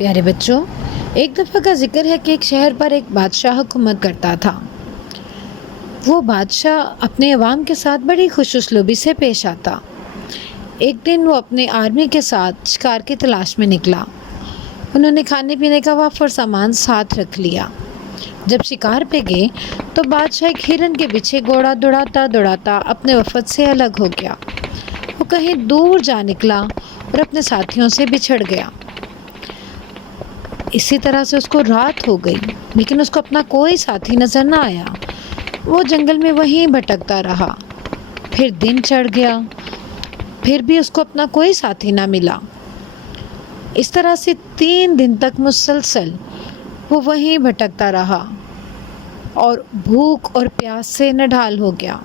پیارے بچوں، ایک دفعہ کا ذکر ہے کہ ایک شہر پر ایک بادشاہ حکومت کرتا تھا۔ وہ بادشاہ اپنے عوام کے ساتھ بڑی خوش اسلوبی سے پیش آتا۔ ایک دن وہ اپنے آرمی کے ساتھ شکار کی تلاش میں نکلا۔ انہوں نے کھانے پینے کا وافر سامان ساتھ رکھ لیا۔ جب شکار پہ گئے تو بادشاہ ایک ہرن کے پیچھے گھوڑا دوڑاتا دوڑاتا اپنے وفد سے الگ ہو گیا۔ وہ کہیں دور جا نکلا اور اپنے ساتھیوں سے بچھڑ گیا۔ اسی طرح سے اس کو رات ہو گئی، لیکن اس کو اپنا کوئی ساتھی نظر نہ آیا۔ وہ جنگل میں وہیں بھٹکتا رہا۔ پھر دن چڑھ گیا، پھر بھی اس کو اپنا کوئی ساتھی نہ ملا۔ اس طرح سے 3 دن تک مسلسل وہ وہیں بھٹکتا رہا اور بھوک اور پیاس سے نڈھال ہو گیا۔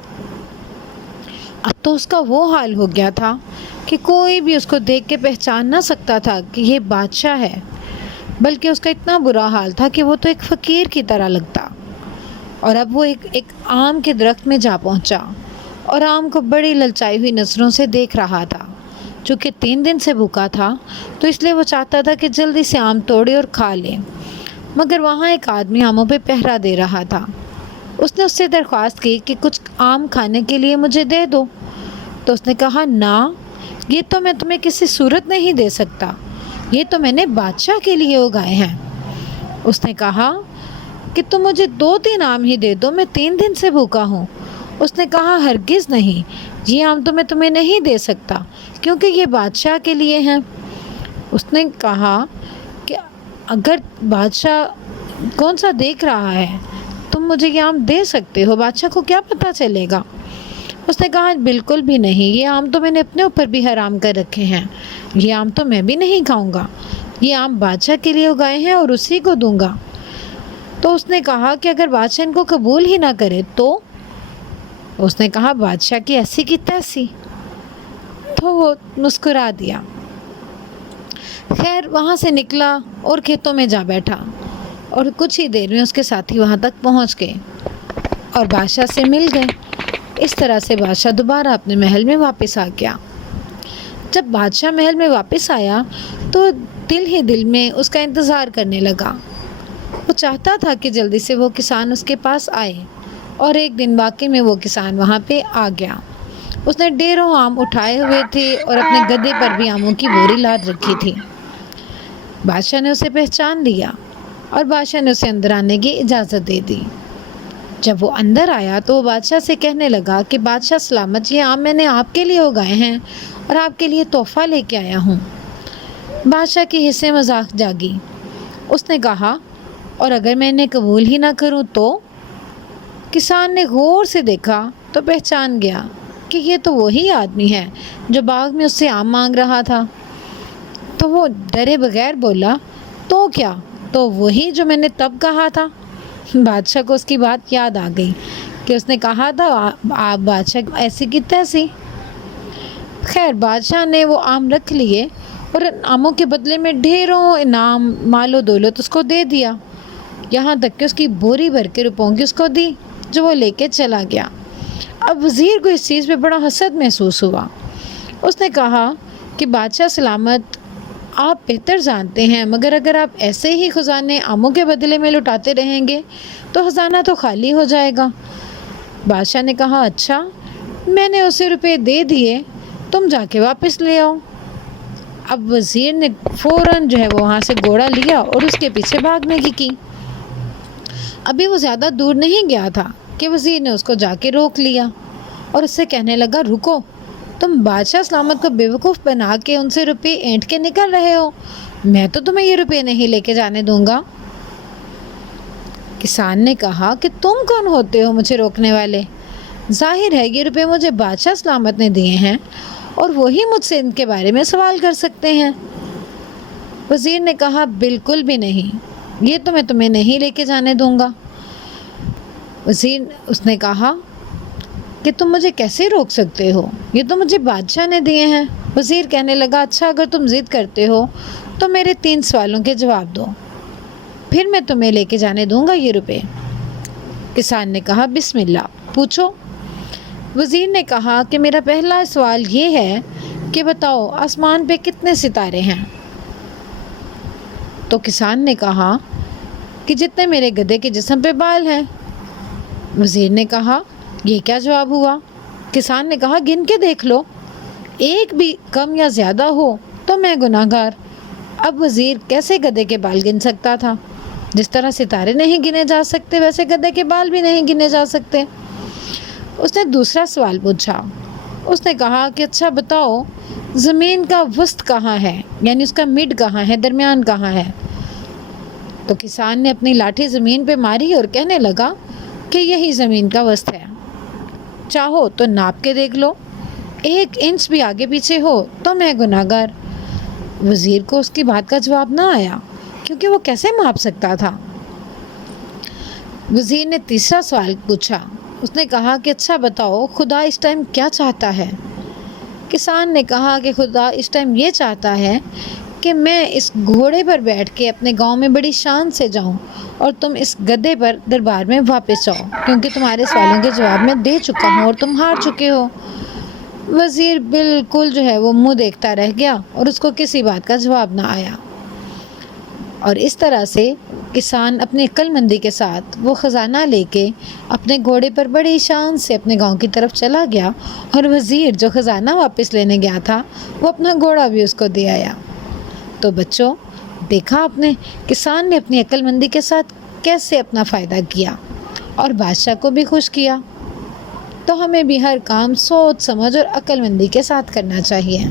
اب تو اس کا وہ حال ہو گیا تھا کہ کوئی بھی اس کو دیکھ کے پہچان نہ سکتا تھا کہ یہ بادشاہ ہے، بلکہ اس کا اتنا برا حال تھا کہ وہ تو ایک فقیر کی طرح لگتا۔ اور اب وہ ایک آم کے درخت میں جا پہنچا اور آم کو بڑی للچائی ہوئی نظروں سے دیکھ رہا تھا۔ چونکہ 3 دن سے بھوکا تھا تو اس لیے وہ چاہتا تھا کہ جلدی سے آم توڑے اور کھا لے، مگر وہاں ایک آدمی آموں پہ پہرا دے رہا تھا۔ اس نے اس سے درخواست کی کہ کچھ آم کھانے کے لیے مجھے دے دو، تو اس نے کہا نہ، یہ تو میں تمہیں کسی صورت نہیں دے سکتا، یہ تو میں نے بادشاہ کے لیے اگائے ہیں۔ اس نے کہا کہ تم مجھے 2-3 آم ہی دے دو، میں 3 دن سے بھوکا ہوں۔ اس نے کہا ہرگز نہیں، یہ آم تو میں تمہیں نہیں دے سکتا کیونکہ یہ بادشاہ کے لیے ہیں۔ اس نے کہا کہ اگر بادشاہ کون سا دیکھ رہا ہے، تم مجھے یہ آم دے سکتے ہو، بادشاہ کو کیا پتہ چلے گا؟ اس نے کہا بالکل بھی نہیں، یہ آم تو میں نے اپنے اوپر بھی حرام کر رکھے ہیں، یہ آم تو میں بھی نہیں کھاؤں گا، یہ آم بادشاہ کے لیے اگائے ہیں اور اسی کو دوں گا۔ تو اس نے کہا کہ اگر بادشاہ ان کو قبول ہی نہ کرے تو؟ اس نے کہا بادشاہ کی ایسی کی تیسی۔ تو وہ مسکرا دیا۔ خیر وہاں سے نکلا اور کھیتوں میں جا بیٹھا، اور کچھ ہی دیر میں اس کے ساتھی وہاں تک پہنچ گئے اور بادشاہ سے مل گئے۔ اس طرح سے بادشاہ دوبارہ اپنے محل میں واپس آ گیا۔ جب بادشاہ محل میں واپس آیا تو دل ہی دل میں اس کا انتظار کرنے لگا۔ وہ چاہتا تھا کہ جلدی سے وہ کسان اس کے پاس آئے، اور ایک دن واقعی میں وہ کسان وہاں پہ آ گیا۔ اس نے ڈھیروں آم اٹھائے ہوئے تھے اور اپنے گدھے پر بھی آموں کی بوری لاد رکھی تھی۔ بادشاہ نے اسے پہچان لیا اور بادشاہ نے اسے اندر آنے کی اجازت دے دی۔ جب وہ اندر آیا تو وہ بادشاہ سے کہنے لگا کہ بادشاہ سلامت، یہ آم میں نے آپ کے لیے اگائے ہیں اور آپ کے لیے تحفہ لے کے آیا ہوں۔ بادشاہ کی حصے مذاق جاگی۔ اس نے کہا اور اگر میں انہیں قبول ہی نہ کروں تو؟ کسان نے غور سے دیکھا تو پہچان گیا کہ یہ تو وہی آدمی ہے جو باغ میں اس سے آم مانگ رہا تھا۔ تو وہ ڈرے بغیر بولا تو کیا؟ تو وہی جو میں نے تب کہا تھا۔ بادشاہ کو اس کی بات یاد آ گئی کہ اس نے کہا تھا آپ بادشاہ ایسی کی تیسی۔ خیر بادشاہ نے وہ آم رکھ لیے اور آموں کے بدلے میں ڈھیروں انعام مال و دولت اس کو دے دیا، یہاں تک کہ اس کی بوری بھر کے روپوں کی اس کو دی جو وہ لے کے چلا گیا۔ اب وزیر کو اس چیز پہ بڑا حسد محسوس ہوا۔ اس نے کہا کہ بادشاہ سلامت، آپ بہتر جانتے ہیں، مگر اگر آپ ایسے ہی خزانے آموں کے بدلے میں لٹاتے رہیں گے تو خزانہ تو خالی ہو جائے گا۔ بادشاہ نے کہا اچھا، میں نے اسے روپے دے دیے، تم جا کے واپس لے آؤ۔ اب وزیر نے فوراً وہاں سے گھوڑا لیا اور اس کے پیچھے بھاگنے کی۔ ابھی وہ زیادہ دور نہیں گیا تھا کہ وزیر نے اس کو جا کے روک لیا اور اس سے کہنے لگا رکو، تم بادشاہ سلامت کو بیوقوف بنا کے ان سے روپے اینٹ کے نکل رہے ہو، میں تو تمہیں یہ روپے نہیں لے کے جانے دوں گا۔ کسان نے کہا کہ تم کون ہوتے ہو مجھے روکنے والے؟ ظاہر ہے یہ روپے مجھے بادشاہ سلامت نے دیے ہیں اور وہی مجھ سے ان کے بارے میں سوال کر سکتے ہیں۔ وزیر نے کہا بالکل بھی نہیں، یہ تو میں تمہیں نہیں لے کے جانے دوں گا۔ اس نے کہا کہ تم مجھے کیسے روک سکتے ہو، یہ تو مجھے بادشاہ نے دیے ہیں۔ وزیر کہنے لگا اچھا اگر تم ضد کرتے ہو تو میرے 3 سوالوں کے جواب دو، پھر میں تمہیں لے کے جانے دوں گا یہ روپے۔ کسان نے کہا بسم اللہ، پوچھو۔ وزیر نے کہا کہ میرا پہلا سوال یہ ہے کہ بتاؤ آسمان پہ کتنے ستارے ہیں؟ تو کسان نے کہا کہ جتنے میرے گدھے کے جسم پہ بال ہیں۔ وزیر نے کہا یہ کیا جواب ہوا؟ کسان نے کہا گن کے دیکھ لو، ایک بھی کم یا زیادہ ہو تو میں گناہ گار۔ اب وزیر کیسے گدھے کے بال گن سکتا تھا؟ جس طرح ستارے نہیں گنے جا سکتے ویسے گدھے کے بال بھی نہیں گنے جا سکتے۔ اس نے دوسرا سوال پوچھا۔ اس نے کہا کہ اچھا بتاؤ زمین کا وسط کہاں ہے، یعنی اس کا مڈ کہاں ہے، درمیان کہاں ہے؟ تو کسان نے اپنی لاٹھی زمین پہ ماری اور کہنے لگا کہ یہی زمین کا وسط ہے، چاہو تو ناپ کے دیکھ لو، 1 انچ بھی آگے پیچھے ہو تو میں گناہ گار۔ وزیر کو اس کی بات کا جواب نہ آیا کیونکہ وہ کیسے ماپ سکتا تھا۔ وزیر نے تیسرا سوال پوچھا۔ اس نے کہا کہ اچھا بتاؤ خدا اس ٹائم کیا چاہتا ہے؟ کسان نے کہا کہ خدا اس ٹائم یہ چاہتا ہے کہ میں اس گھوڑے پر بیٹھ کے اپنے گاؤں میں بڑی شان سے جاؤں اور تم اس گدھے پر دربار میں واپس جاؤ، کیونکہ تمہارے سوالوں کے جواب میں دے چکا ہوں اور تم ہار چکے ہو۔ وزیر بالکل وہ منہ دیکھتا رہ گیا اور اس کو کسی بات کا جواب نہ آیا۔ اور اس طرح سے کسان اپنی عقل مندی کے ساتھ وہ خزانہ لے کے اپنے گھوڑے پر بڑی شان سے اپنے گاؤں کی طرف چلا گیا، اور وزیر جو خزانہ واپس لینے گیا تھا وہ اپنا گھوڑا بھی اس کو دے آیا۔ تو بچوں دیکھا آپ نے کسان نے اپنی عقل مندی کے ساتھ کیسے اپنا فائدہ کیا اور بادشاہ کو بھی خوش کیا۔ تو ہمیں بھی ہر کام سوچ سمجھ اور عقل مندی کے ساتھ کرنا چاہیے۔